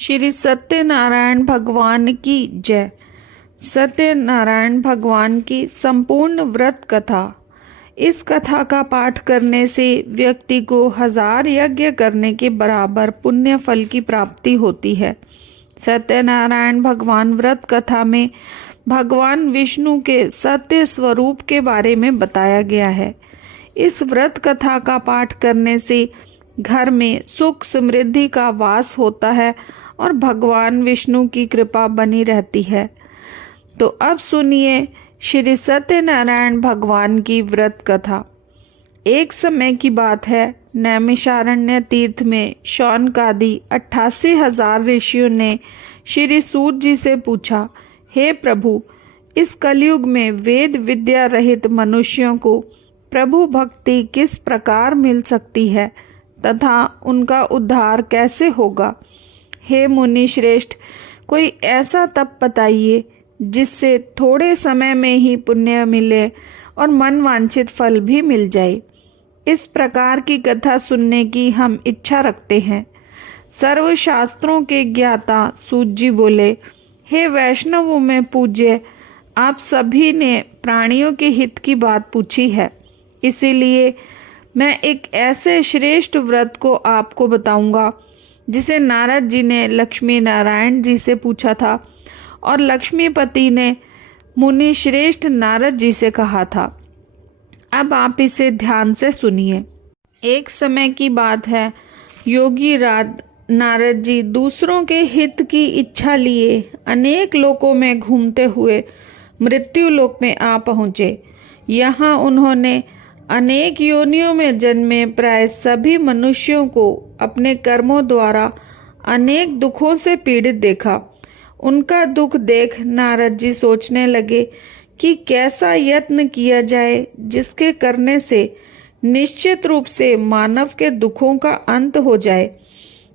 श्री सत्यनारायण भगवान की जय। सत्यनारायण भगवान की संपूर्ण व्रत कथा। इस कथा का पाठ करने से व्यक्ति को 1000 यज्ञ करने के बराबर पुण्य फल की प्राप्ति होती है। सत्यनारायण भगवान व्रत कथा में भगवान विष्णु के सत्य स्वरूप के बारे में बताया गया है। इस व्रत कथा का पाठ करने से घर में सुख समृद्धि का वास होता है और भगवान विष्णु की कृपा बनी रहती है। तो अब सुनिए श्री सत्यनारायण भगवान की व्रत कथा। एक समय की बात है, नैमिषारण्य तीर्थ में शौनकादि 88,000 ऋषियों ने श्री सूत जी से पूछा, हे प्रभु, इस कलयुग में वेद विद्या रहित मनुष्यों को प्रभु भक्ति किस प्रकार मिल सकती है तथा उनका उद्धार कैसे होगा। हे मुनि श्रेष्ठ, कोई ऐसा तप बताइए जिससे थोड़े समय में ही पुण्य मिले और मन वांछित फल भी मिल जाए। इस प्रकार की कथा सुनने की हम इच्छा रखते हैं। सर्व शास्त्रों के ज्ञाता सूत जी बोले, हे वैष्णवों में पूज्य, आप सभी ने प्राणियों के हित की बात पूछी है, इसीलिए मैं एक ऐसे श्रेष्ठ व्रत को आपको बताऊंगा जिसे नारद जी ने लक्ष्मी नारायण जी से पूछा था और लक्ष्मीपति ने मुनि श्रेष्ठ नारद जी से कहा था। अब आप इसे ध्यान से सुनिए। एक समय की बात है, योगी राज नारद जी दूसरों के हित की इच्छा लिए अनेक लोकों में घूमते हुए मृत्यु लोक में आ पहुँचे। यहाँ उन्होंने अनेक योनियों में जन्मे प्राय सभी मनुष्यों को अपने कर्मों द्वारा अनेक दुखों से पीड़ित देखा। उनका दुख देख नारद जी सोचने लगे कि कैसा यत्न किया जाए जिसके करने से निश्चित रूप से मानव के दुखों का अंत हो जाए।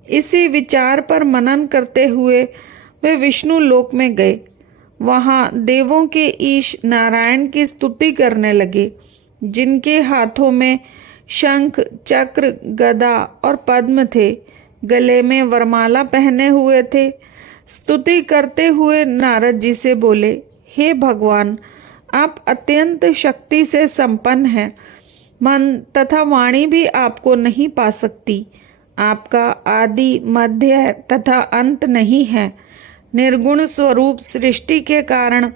इसी विचार पर मनन करते हुए वे विष्णु लोक में गए। वहाँ देवों के ईश नारायण की स्तुति करने लगे, जिनके हाथों में शंख चक्र गदा और पद्म थे, गले में वरमाला पहने हुए थे। स्तुति करते हुए नारद जी से बोले, हे भगवान, आप अत्यंत शक्ति से संपन्न हैं, मन तथा वाणी भी आपको नहीं पा सकती। आपका आदि मध्य तथा अंत नहीं है। निर्गुण स्वरूप सृष्टि के कारण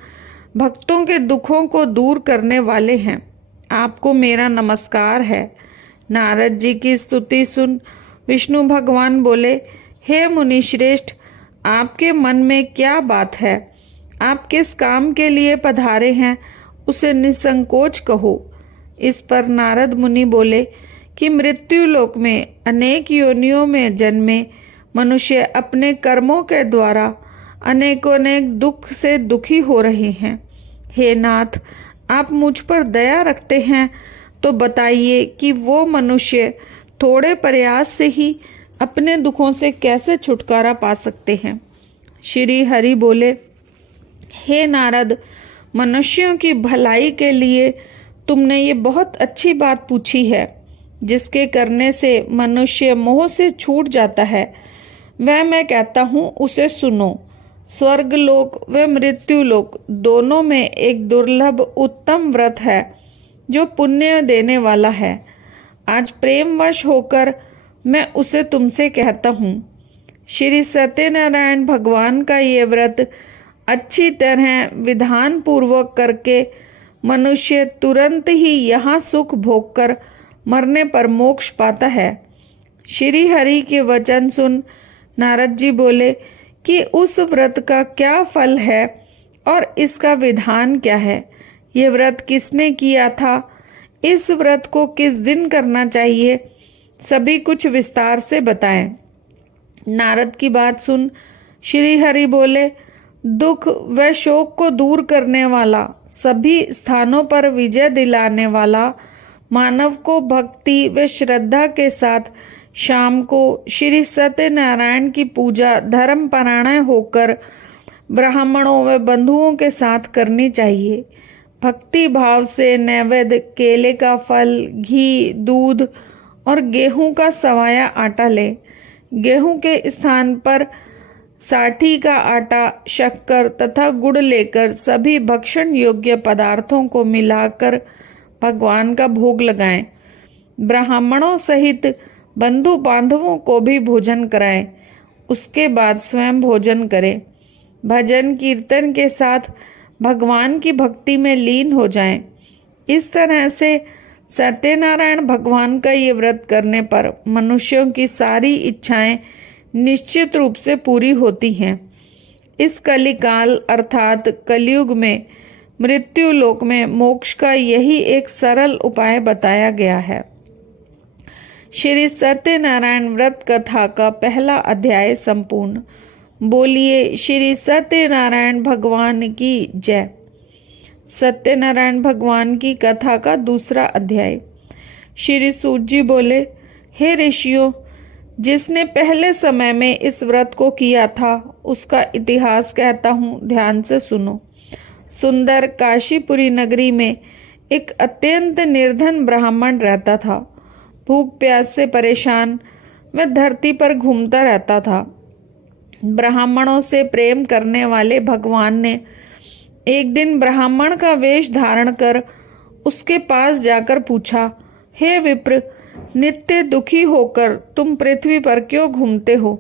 भक्तों के दुखों को दूर करने वाले हैं। आपको मेरा नमस्कार है। नारद जी की स्तुति सुन विष्णु भगवान बोले, हे मुनि श्रेष्ठ, आपके मन में क्या बात है? आप किस काम के लिए पधारे हैं, उसे निसंकोच कहो। इस पर नारद मुनि बोले कि मृत्यु लोक में अनेक योनियों में जन्मे मनुष्य अपने कर्मों के द्वारा अनेकों दुख से दुखी हो रहे हैं। हे नाथ, आप मुझ पर दया रखते हैं तो बताइए कि वो मनुष्य थोड़े प्रयास से ही अपने दुखों से कैसे छुटकारा पा सकते हैं। श्री हरि बोले, हे नारद, मनुष्यों की भलाई के लिए तुमने ये बहुत अच्छी बात पूछी है। जिसके करने से मनुष्य मोह से छूट जाता है, वह मैं कहता हूँ उसे सुनो। स्वर्ग लोक व मृत्यु लोक दोनों में एक दुर्लभ उत्तम व्रत है जो पुण्य देने वाला है। आज प्रेमवश होकर मैं उसे तुमसे कहता हूँ। श्री सत्यनारायण भगवान का ये व्रत अच्छी तरह विधान पूर्वक करके मनुष्य तुरंत ही यहाँ सुख भोगकर मरने पर मोक्ष पाता है। श्री हरि के वचन सुन नारद जी बोले कि उस व्रत का क्या फल है और इसका विधान क्या है। ये व्रत किसने किया था, इस व्रत को किस दिन करना चाहिए, सभी कुछ विस्तार से बताएं। नारद की बात सुन श्री हरि बोले, दुख व शोक को दूर करने वाला, सभी स्थानों पर विजय दिलाने वाला, मानव को भक्ति व श्रद्धा के साथ शाम को श्री सत्यनारायण की पूजा धर्मपरायण होकर ब्राह्मणों व बंधुओं के साथ करनी चाहिए। भक्ति भाव से नैवेद्य केले का फल, घी, दूध और गेहूं का सवाया आटा लें। गेहूं के स्थान पर साठी का आटा, शक्कर तथा गुड़ लेकर सभी भक्षण योग्य पदार्थों को मिलाकर भगवान का भोग लगाएं। ब्राह्मणों सहित बंधु बांधवों को भी भोजन कराएं। उसके बाद स्वयं भोजन करें। भजन कीर्तन के साथ भगवान की भक्ति में लीन हो जाएं। इस तरह से सत्यनारायण भगवान का ये व्रत करने पर मनुष्यों की सारी इच्छाएं निश्चित रूप से पूरी होती हैं। इस कलिकाल अर्थात कलयुग में मृत्यु लोक में मोक्ष का यही एक सरल उपाय बताया गया है। श्री सत्यनारायण व्रत कथा का पहला अध्याय संपूर्ण। बोलिए श्री सत्यनारायण भगवान की जय। सत्यनारायण भगवान की कथा का दूसरा अध्याय। श्री सूत जी बोले, हे ऋषियों, जिसने पहले समय में इस व्रत को किया था उसका इतिहास कहता हूँ, ध्यान से सुनो। सुंदर काशीपुरी नगरी में एक अत्यंत निर्धन ब्राह्मण रहता था। भूख प्यास से परेशान वह धरती पर घूमता रहता था। ब्राह्मणों से प्रेम करने वाले भगवान ने एक दिन ब्राह्मण का वेश धारण कर उसके पास जाकर पूछा, हे विप्र, नित्य दुखी होकर तुम पृथ्वी पर क्यों घूमते हो?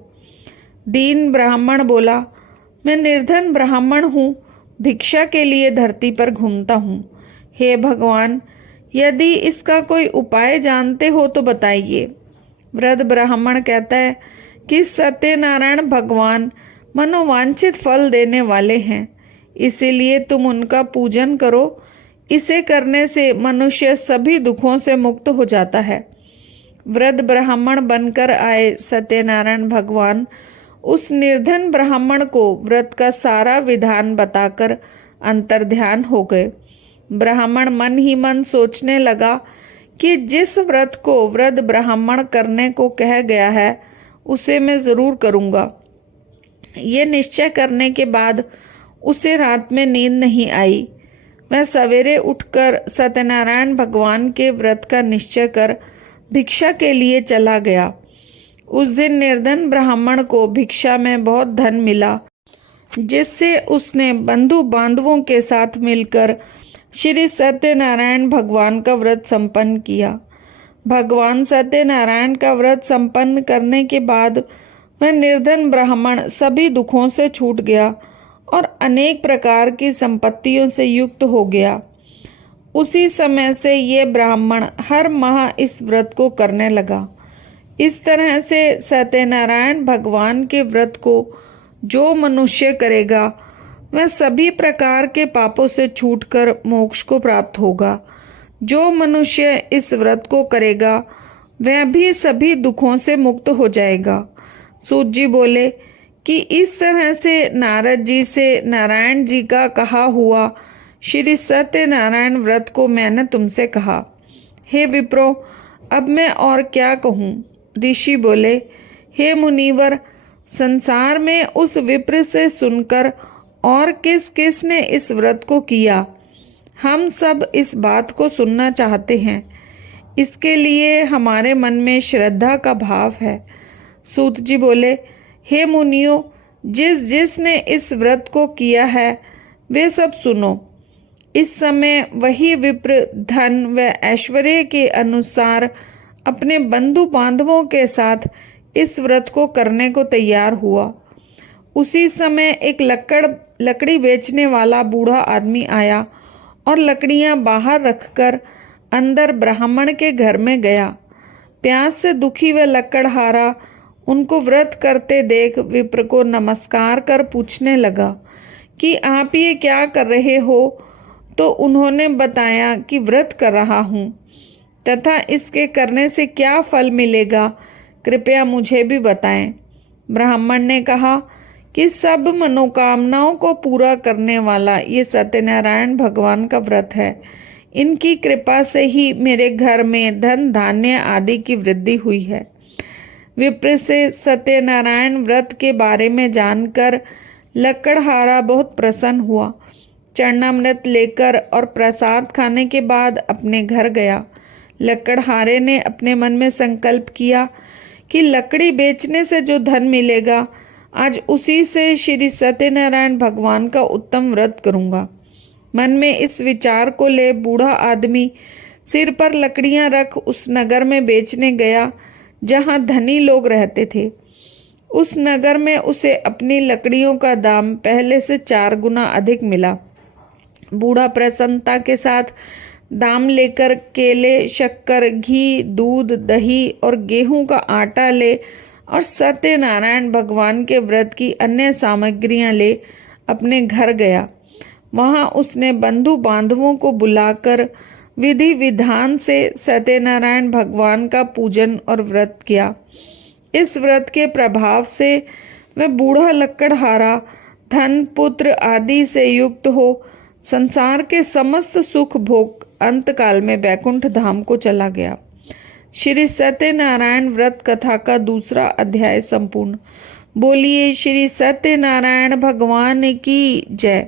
दीन ब्राह्मण बोला, मैं निर्धन ब्राह्मण हूँ, भिक्षा के लिए धरती पर घूमता हूँ। हे भगवान, यदि इसका कोई उपाय जानते हो तो बताइए। वृद्ध ब्राह्मण कहता है कि सत्यनारायण भगवान मनोवांछित फल देने वाले हैं, इसीलिए तुम उनका पूजन करो। इसे करने से मनुष्य सभी दुखों से मुक्त हो जाता है। वृद्ध ब्राह्मण बनकर आए सत्यनारायण भगवान उस निर्धन ब्राह्मण को व्रत का सारा विधान बताकर अंतर्ध्यान हो गए। ब्राह्मण मन ही मन सोचने लगा कि जिस व्रत को वृद्ध ब्राह्मण करने को कह गया है उसे मैं जरूर करूँगा। ये निश्चय करने के बाद उसे रात में नींद नहीं आई। वह सवेरे उठकर सत्यनारायण भगवान के व्रत का निश्चय कर भिक्षा के लिए चला गया। उस दिन निर्धन ब्राह्मण को भिक्षा में बहुत धन मिला, जिससे उसने बंधु बांधवों के साथ मिलकर श्री सत्यनारायण भगवान का व्रत संपन्न किया। भगवान सत्यनारायण का व्रत संपन्न करने के बाद वह निर्धन ब्राह्मण सभी दुखों से छूट गया और अनेक प्रकार की संपत्तियों से युक्त हो गया। उसी समय से ये ब्राह्मण हर माह इस व्रत को करने लगा। इस तरह से सत्यनारायण भगवान के व्रत को जो मनुष्य करेगा वह सभी प्रकार के पापों से छूटकर मोक्ष को प्राप्त होगा। जो मनुष्य इस व्रत को करेगा वह भी सभी दुखों से मुक्त हो जाएगा। सूत जी बोले कि इस तरह से नारद जी से नारायण जी का कहा हुआ श्री सत्यनारायण व्रत को मैंने तुमसे कहा। हे विप्रो, अब मैं और क्या कहूँ? ऋषि बोले, हे मुनिवर, संसार में उस विप्र से सुनकर और किस किस ने इस व्रत को किया, हम सब इस बात को सुनना चाहते हैं। इसके लिए हमारे मन में श्रद्धा का भाव है। सूत जी बोले, हे मुनियों, जिस जिसने इस व्रत को किया है वे सब सुनो। इस समय वही विप्र धन व ऐश्वर्य के अनुसार अपने बंधु बांधवों के साथ इस व्रत को करने को तैयार हुआ। उसी समय एक लकड़ी बेचने वाला बूढ़ा आदमी आया और लकड़ियां बाहर रखकर अंदर ब्राह्मण के घर में गया। प्यास से दुखी व लकड़हारा उनको व्रत करते देख विप्र को नमस्कार कर पूछने लगा कि आप ये क्या कर रहे हो? तो उन्होंने बताया कि व्रत कर रहा हूँ तथा इसके करने से क्या फल मिलेगा, कृपया मुझे भी बताएं। ब्राह्मण ने कहा कि सब मनोकामनाओं को पूरा करने वाला ये सत्यनारायण भगवान का व्रत है। इनकी कृपा से ही मेरे घर में धन धान्य आदि की वृद्धि हुई है। विप्र से सत्यनारायण व्रत के बारे में जानकर लकड़हारा बहुत प्रसन्न हुआ। चरणामृत लेकर और प्रसाद खाने के बाद अपने घर गया। लकड़हारे ने अपने मन में संकल्प किया कि लकड़ी बेचने से जो धन मिलेगा आज उसी से श्री सत्यनारायण भगवान का उत्तम व्रत करूंगा। मन में इस विचार को ले बूढ़ा आदमी सिर पर लकड़ियां रख उस नगर में बेचने गया जहां धनी लोग रहते थे। उस नगर में उसे अपनी लकड़ियों का दाम पहले से 4 गुना अधिक मिला। बूढ़ा प्रसन्नता के साथ दाम लेकर केले, शक्कर, घी, दूध, दही और गेहूं का आटा ले और सत्यनारायण भगवान के व्रत की अन्य सामग्रियां ले अपने घर गया। वहां उसने बंधु बांधवों को बुलाकर विधि विधान से सत्यनारायण भगवान का पूजन और व्रत किया। इस व्रत के प्रभाव से वह बूढ़ा लकड़हारा धन, पुत्र आदि से युक्त हो संसार के समस्त सुख भोग अंतकाल में बैकुंठ धाम को चला गया। श्री सत्यनारायण व्रत कथा का दूसरा अध्याय संपूर्ण। बोलिए श्री सत्यनारायण भगवान की जय।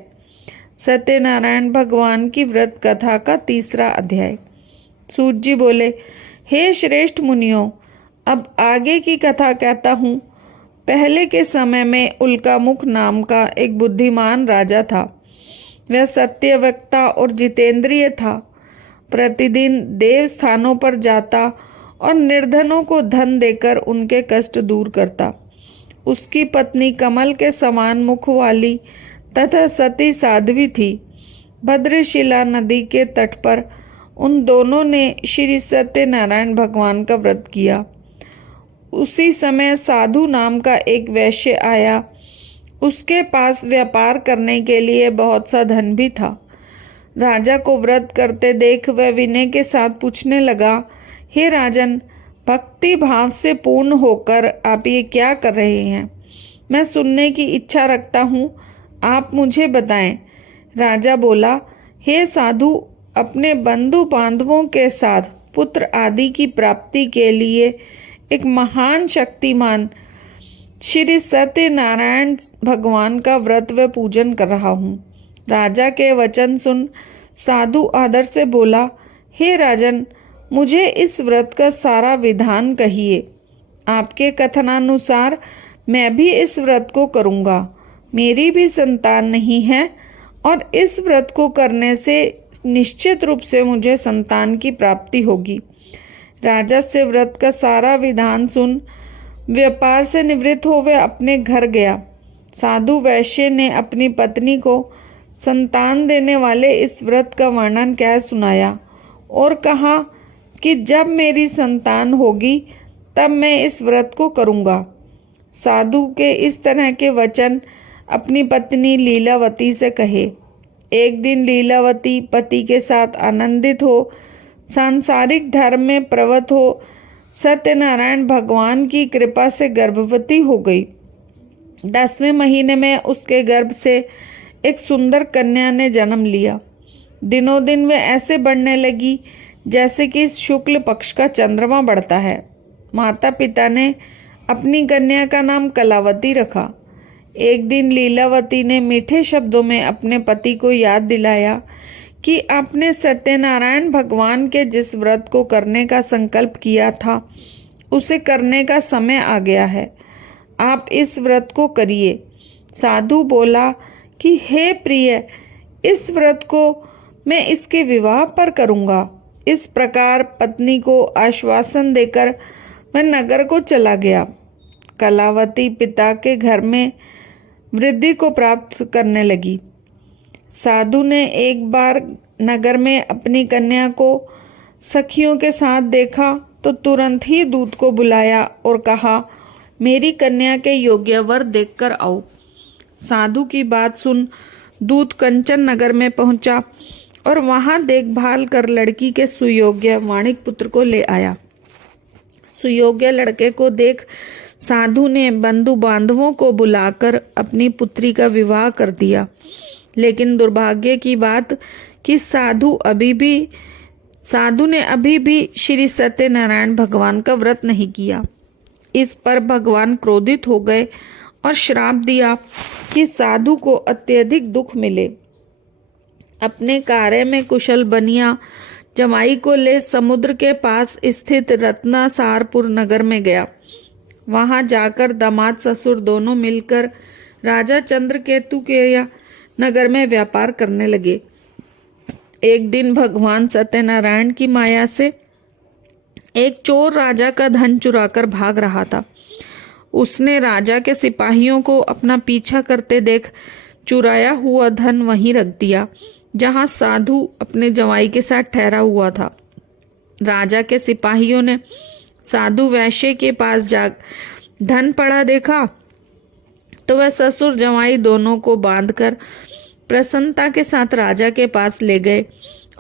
सत्यनारायण भगवान की व्रत कथा का तीसरा अध्याय। सूत जी बोले, हे श्रेष्ठ मुनियों, अब आगे की कथा कहता हूँ। पहले के समय में उल्कामुख नाम का एक बुद्धिमान राजा था। वह सत्यवक्ता और जितेंद्रिय था। प्रतिदिन देव स्थानों पर जाता और निर्धनों को धन देकर उनके कष्ट दूर करता। उसकी पत्नी कमल के समान मुख वाली तथा सती साध्वी थी। भद्रशिला नदी के तट पर उन दोनों ने श्री सत्यनारायण भगवान का व्रत किया। उसी समय साधु नाम का एक वैश्य आया। उसके पास व्यापार करने के लिए बहुत सा धन भी था। राजा को व्रत करते देख वह विनय के साथ पूछने लगा, हे राजन, भक्ति भाव से पूर्ण होकर आप ये क्या कर रहे हैं? मैं सुनने की इच्छा रखता हूँ, आप मुझे बताएं। राजा बोला, हे साधु, अपने बंधु बांधवों के साथ पुत्र आदि की प्राप्ति के लिए एक महान शक्तिमान श्री सत्यनारायण भगवान का व्रत व पूजन कर रहा हूँ। राजा के वचन सुन साधु आदर से बोला, हे राजन, मुझे इस व्रत का सारा विधान कहिए। आपके कथनानुसार मैं भी इस व्रत को करूँगा। मेरी भी संतान नहीं है और इस व्रत को करने से निश्चित रूप से मुझे संतान की प्राप्ति होगी। राजा से व्रत का सारा विधान सुन व्यापार से निवृत्त हो वह अपने घर गया। साधु वैश्य ने अपनी पत्नी को संतान देने वाले इस व्रत का वर्णन कह सुनाया और कहा कि जब मेरी संतान होगी तब मैं इस व्रत को करूँगा। साधु के इस तरह के वचन अपनी पत्नी लीलावती से कहे। एक दिन लीलावती पति के साथ आनंदित हो सांसारिक धर्म में प्रवृत्त हो सत्यनारायण भगवान की कृपा से गर्भवती हो गई। 10वें महीने में उसके गर्भ से एक सुंदर कन्या ने जन्म लिया। दिनों दिन वे ऐसे बढ़ने लगी जैसे कि शुक्ल पक्ष का चंद्रमा बढ़ता है। माता पिता ने अपनी कन्या का नाम कलावती रखा। एक दिन लीलावती ने मीठे शब्दों में अपने पति को याद दिलाया कि आपने सत्यनारायण भगवान के जिस व्रत को करने का संकल्प किया था उसे करने का समय आ गया है। आप इस व्रत को करिए। साधु बोला कि हे प्रिय, इस व्रत को मैं इसके विवाह पर करूँगा। इस प्रकार पत्नी को आश्वासन देकर मैं नगर को चला गया। कलावती पिता के घर में वृद्धि को प्राप्त करने लगी। साधु ने एक बार नगर में अपनी कन्या को सखियों के साथ देखा तो तुरंत ही दूत को बुलाया और कहा, मेरी कन्या के योग्य वर देखकर आओ। साधु की बात सुन दूत कंचन नगर में पहुंचा और वहां देखभाल कर लड़की के सुयोग्य वाणिक पुत्र को ले आया। सुयोग्य लड़के को देख साधु ने बंधु बांधवों को बुलाकर अपनी पुत्री का विवाह कर दिया। लेकिन दुर्भाग्य की बात कि साधु ने अभी भी श्री सत्यनारायण भगवान का व्रत नहीं किया। इस पर भगवान क्रोधित हो गए और श्राप दिया कि साधु को अत्यधिक दुख मिले। अपने कार्य में कुशल बनिया जमाई को ले समुद्र के पास स्थित रत्नासारपुर नगर में गया वहां जाकर दामाद ससुर दोनों मिलकर राजा चंद्रकेतु के नगर में व्यापार करने लगे। एक दिन भगवान सत्यनारायण की माया से एक चोर राजा का धन चुराकर भाग रहा था। उसने राजा के सिपाहियों को अपना पीछा करते देख चुराया हुआ धन वहीं रख दिया जहां साधु अपने जवाई के साथ ठहरा हुआ था। राजा के सिपाहियों ने साधु वैश्य के पास जा धन पड़ा देखा तो वह ससुर जवाई दोनों को बांधकर प्रसन्नता के साथ राजा के पास ले गए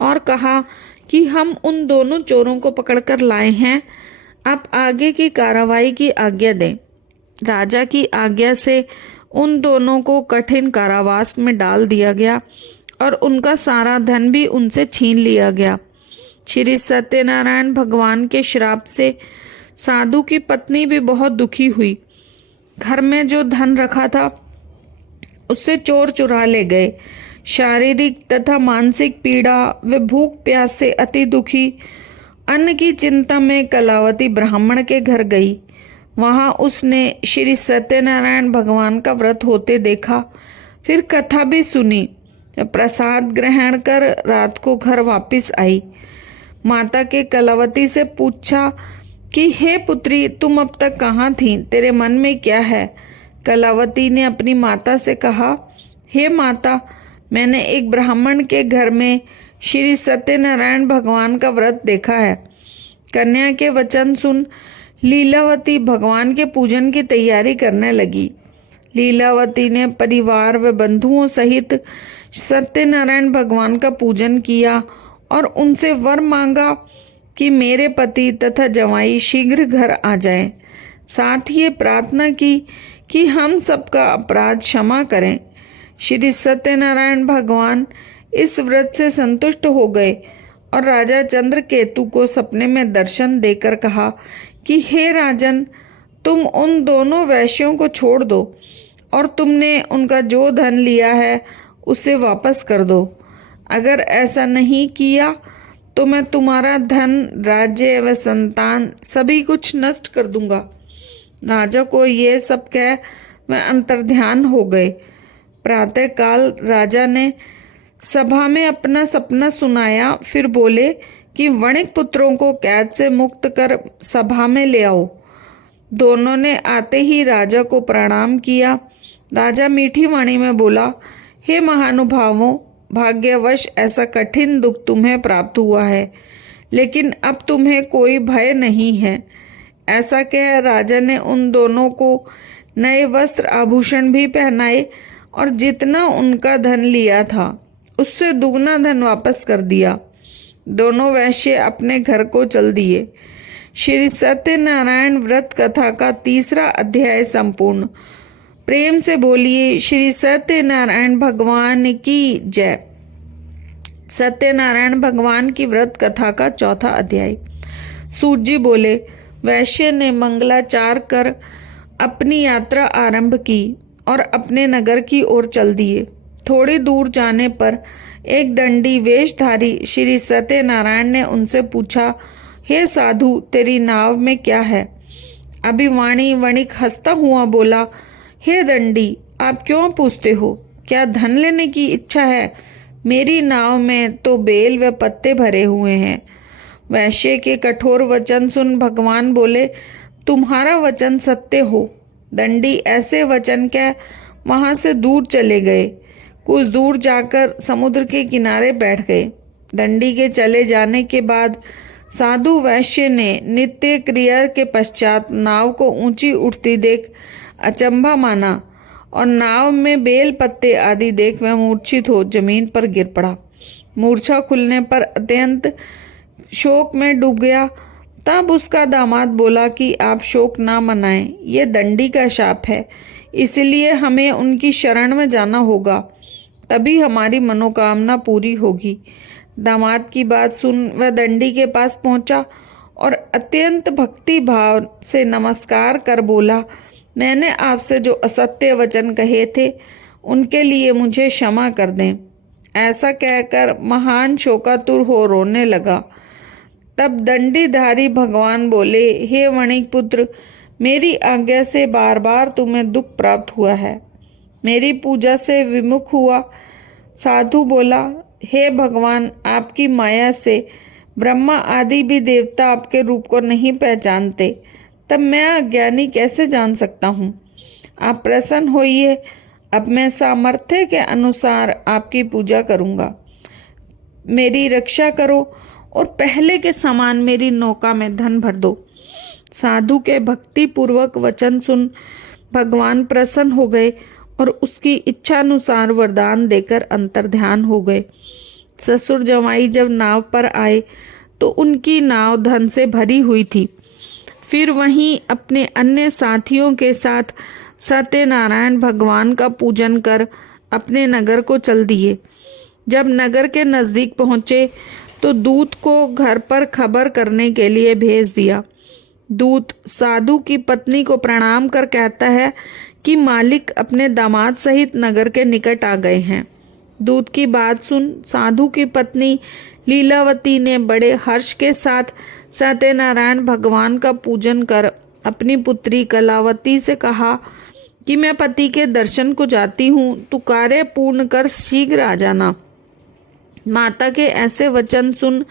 और कहा कि हम उन दोनों चोरों को पकड़कर लाए हैं, आप आगे की कार्रवाई की आज्ञा दें। राजा की आज्ञा से उन दोनों को कठिन कारावास में डाल दिया गया और उनका सारा धन भी उनसे छीन लिया गया। श्री सत्यनारायण भगवान के श्राप से साधु की पत्नी भी बहुत दुखी हुई। घर में जो धन रखा था उससे चोर चुरा ले गए। शारीरिक तथा मानसिक पीड़ा व भूख प्यास से अति दुखी अन्न की चिंता में कलावती ब्राह्मण के घर गई। वहां उसने श्री सत्यनारायण भगवान का व्रत होते देखा, फिर कथा भी सुनी। प्रसाद ग्रहण कर रात को घर वापस आई। माता के कलावती से पूछा कि हे पुत्री, तुम अब तक कहाँ थी, तेरे मन में क्या है? कलावती ने अपनी माता से कहा, हे माता, मैंने एक ब्राह्मण के घर में श्री सत्यनारायण भगवान का व्रत देखा है। कन्या के वचन सुन लीलावती भगवान के पूजन की तैयारी करने लगी। लीलावती ने परिवार व बंधुओं सहित सत्यनारायण भगवान का पूजन किया और उनसे वर मांगा कि मेरे पति तथा जवाई शीघ्र घर आ जाएं। साथ ही प्रार्थना की कि हम सबका अपराध क्षमा करें। श्री सत्यनारायण भगवान इस व्रत से संतुष्ट हो गए और राजा चंद्रकेतु को सपने में दर्शन देकर कहा कि हे राजन, तुम उन दोनों वैश्यों को छोड़ दो और तुमने उनका जो धन लिया है उसे वापस कर दो। अगर ऐसा नहीं किया तो मैं तुम्हारा धन, राज्य व संतान सभी कुछ नष्ट कर दूंगा। राजा को ये सब कह वह अंतर्ध्यान हो गए। प्रातः काल राजा ने सभा में अपना सपना सुनाया, फिर बोले कि वणिक पुत्रों को कैद से मुक्त कर सभा में ले आओ। दोनों ने आते ही राजा को प्रणाम किया। राजा मीठी वाणी में बोला, हे महानुभावों, भाग्यवश ऐसा कठिन दुख तुम्हें प्राप्त हुआ है, लेकिन अब तुम्हें कोई भय नहीं है। ऐसा कह राजा ने उन दोनों को नए वस्त्र आभूषण भी पहनाए और जितना उनका धन लिया था उससे दुगना धन वापस कर दिया। दोनों वैश्य अपने घर को चल दिए। श्री सत्यनारायण व्रत कथा का 3रा अध्याय संपूर्ण। प्रेम से बोलिए श्री सत्यनारायण भगवान की जय। सत्यनारायण भगवान की व्रत कथा का 4था अध्याय। सूत जी बोले, वैश्य ने मंगलाचार कर अपनी यात्रा आरंभ की और अपने नगर की ओर चल दिए। थोड़ी दूर जाने पर एक दंडी वेशधारी श्री सत्यनारायण ने उनसे पूछा, हे साधु, तेरी नाव में क्या है? अभिवाणी वणिक हंसता हुआ बोला, हे दंडी, आप क्यों पूछते हो? क्या धन लेने की इच्छा है? मेरी नाव में तो बेल व पत्ते भरे हुए हैं। वैश्य के कठोर वचन सुन भगवान बोले, तुम्हारा वचन सत्य हो। दंडी ऐसे वचन कह वहां से दूर चले गए। कुछ दूर जाकर समुद्र के किनारे बैठ गए। दंडी के चले जाने के बाद साधु वैश्य ने नित्य क्रिया के पश्चात नाव को ऊंची उठती देख अचंभा माना और नाव में बेल पत्ते आदि देख वह मूर्छित हो जमीन पर गिर पड़ा। मूर्छा खुलने पर अत्यंत शोक में डूब गया। तब उसका दामाद बोला कि आप शोक ना मनाएं, ये दंडी का शाप है, इसलिए हमें उनकी शरण में जाना होगा, तभी हमारी मनोकामना पूरी होगी। दामाद की बात सुन वह दंडी के पास पहुंचा और अत्यंत भक्ति भाव से नमस्कार कर बोला, मैंने आपसे जो असत्य वचन कहे थे उनके लिए मुझे क्षमा कर दें। ऐसा कहकर महान शोकातुर हो रोने लगा। तब दंडीधारी भगवान बोले, हे वणिक पुत्र, मेरी आज्ञा से बार बार तुम्हें दुख प्राप्त हुआ है, मेरी पूजा से विमुख हुआ। साधु बोला, हे भगवान, आपकी माया से ब्रह्मा आदि भी देवता आपके रूप को नहीं पहचानते, तब मैं अज्ञानी कैसे जान सकता हूँ। आप प्रसन्न होइए, अब मैं सामर्थ्य के अनुसार आपकी पूजा करूँगा। मेरी रक्षा करो और पहले के समान मेरी नौका में धन भर दो। साधु के भक्ति पूर्वक वचन सुन भगवान प्रसन्न हो गए और उसकी इच्छा अनुसार वरदान देकर अंतर्ध्यान हो गए। ससुर जमाई जब नाव पर आए तो उनकी नाव धन से भरी हुई थी। फिर वहीं अपने अन्य साथियों के साथ सत्यनारायण भगवान का पूजन कर अपने नगर को चल दिए। जब नगर के नजदीक पहुंचे तो दूत को घर पर खबर करने के लिए भेज दिया। दूत साधु की पत्नी को प्रणाम कर कहता है कि मालिक अपने दामाद सहित नगर के निकट आ गए हैं। दूत की बात सुन साधु की पत्नी लीलावती ने बड़े हर्ष के साथ सत्यनारायण भगवान का पूजन कर अपनी पुत्री कलावती से कहा कि मैं पति के दर्शन को जाती हूँ, तू कार्य पूर्ण कर शीघ्र आ जाना। माता के ऐसे वचन सुन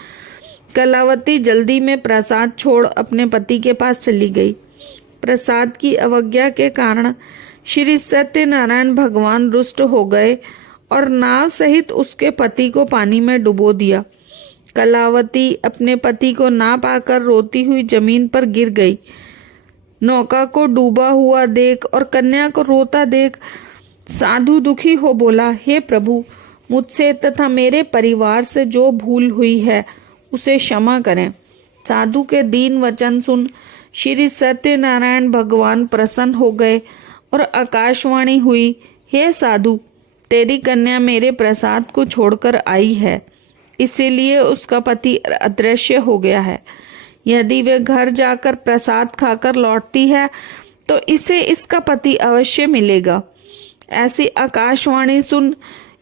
कलावती जल्दी में प्रसाद छोड़ अपने पति के पास चली गई। प्रसाद की अवज्ञा के कारण श्री सत्यनारायण भगवान रुष्ट हो गए और नाव सहित उसके पति को पानी में डुबो दिया। कलावती अपने पति को ना पाकर रोती हुई जमीन पर गिर गई। नौका को डूबा हुआ देख और कन्या को रोता देख साधु दुखी हो बोला, हे प्रभु, मुझसे तथा मेरे परिवार से जो भूल हुई है उसे क्षमा करें। साधु के दीन वचन सुन श्री सत्यनारायण भगवान प्रसन्न हो गए और आकाशवाणी हुई, हे साधु, तेरी कन्या मेरे प्रसाद को छोड़कर आई है, इसीलिए उसका पति अदृश्य हो गया है। यदि वे घर जाकर प्रसाद खाकर लौटती है तो इसे इसका पति अवश्य मिलेगा। ऐसी आकाशवाणी सुन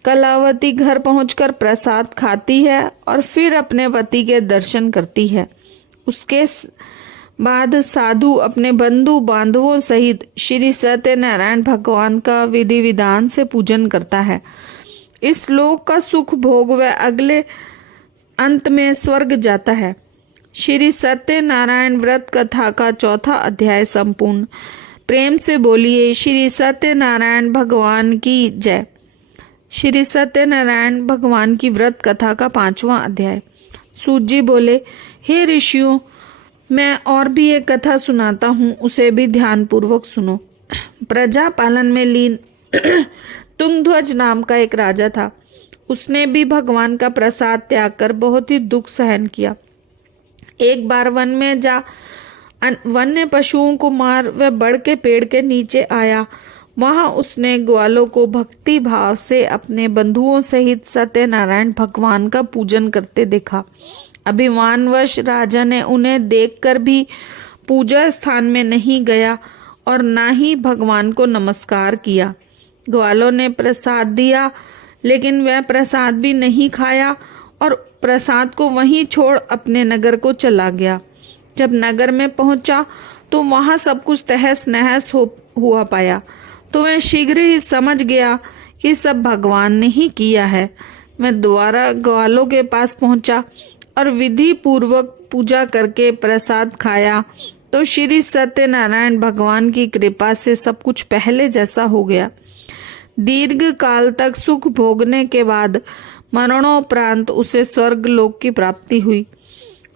कलावती घर पहुंचकर प्रसाद खाती है और फिर अपने पति के दर्शन करती है। उसके बाद साधु अपने बंधु बांधवों सहित श्री सत्यनारायण भगवान का विधि विधान से पूजन करता है। इस लोक का सुख भोग वह अगले अंत में स्वर्ग जाता है। श्री सत्यनारायण व्रत कथा का चौथा अध्याय संपूर्ण। प्रेम से बोलिए श्री सत्यनारायण भगवान की जय। श्री सत्यनारायण भगवान की व्रत कथा का 5वां अध्याय। सूत जी बोले, हे ऋषियों, मैं और भी एक कथा सुनाता हूँ, उसे भी ध्यान पूर्वक सुनो। प्रजा पालन में लीन तुंगध्वज नाम का एक राजा था। उसने भी भगवान का प्रसाद त्याग कर बहुत ही दुख सहन किया। एक बार वन में जा वन्य पशुओं को मार वह बड़ के पेड़ के नीचे आया। वहां उसने ग्वालों को भक्ति भाव से अपने बंधुओं सहित सत्यनारायण भगवान का पूजन करते देखा। अभिमानवश राजा ने उन्हें देखकर भी पूजा स्थान में नहीं गया और ना ही भगवान को नमस्कार किया। ग्वालों ने प्रसाद दिया, लेकिन वह प्रसाद भी नहीं खाया और प्रसाद को वहीं छोड़ अपने नगर को चला गया। जब नगर में पहुंचा तो वहां सब कुछ तहस नहस हुआ पाया, तो वह शीघ्र ही समझ गया कि सब भगवान ने ही किया है। वह दोबारा ग्वालों के पास पहुंचा और विधि पूर्वक पूजा करके प्रसाद खाया तो श्री सत्यनारायण भगवान की कृपा से सब कुछ पहले जैसा हो गया। दीर्घ काल तक सुख भोगने के बाद मरणोपरांत उसे स्वर्ग लोक की प्राप्ति हुई।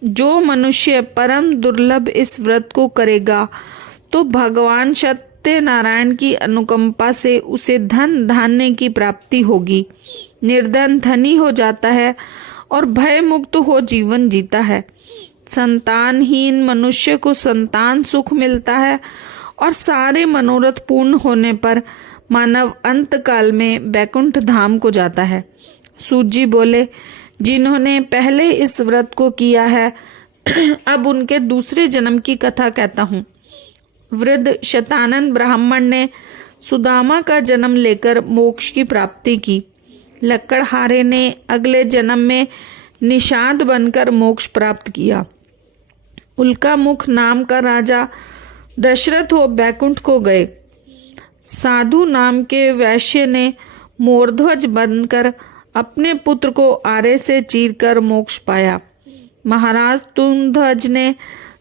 जो मनुष्य परम दुर्लभ इस व्रत को करेगा तो भगवान सत्यनारायण की अनुकंपा से उसे धन धान्य की प्राप्ति होगी। निर्धन धनी हो जाता है और भय मुक्त हो जीवन जीता है। संतानहीन मनुष्य को संतान सुख मिलता है और सारे मनोरथ पूर्ण होने पर मानव अंत काल में वैकुंठ धाम को जाता है। सूत जी बोले, जिन्होंने पहले इस व्रत को किया है अब उनके दूसरे जन्म की कथा कहता हूँ। वृद्ध शतानन ब्राह्मण ने सुदामा का जन्म लेकर मोक्ष की प्राप्ति की। लक्कड़हारे ने अगले जन्म में निषाद बनकर मोक्ष प्राप्त किया। उल्का मुख नाम का राजा दशरथ हो बैकुंठ को गए। साधु नाम के वैश्य ने मोरध्वज बनकर अपने पुत्र को आरे से चीरकर मोक्ष पाया। महाराज तुंगध्वज ने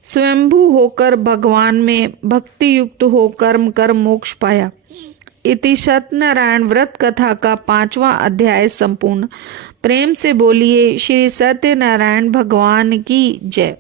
स्वयंभू होकर भगवान में भक्ति युक्त हो कर्म कर मोक्ष पाया। इति सत्यनारायण व्रत कथा का 5वां अध्याय संपूर्ण। प्रेम से बोलिए श्री सत्यनारायण भगवान की जय।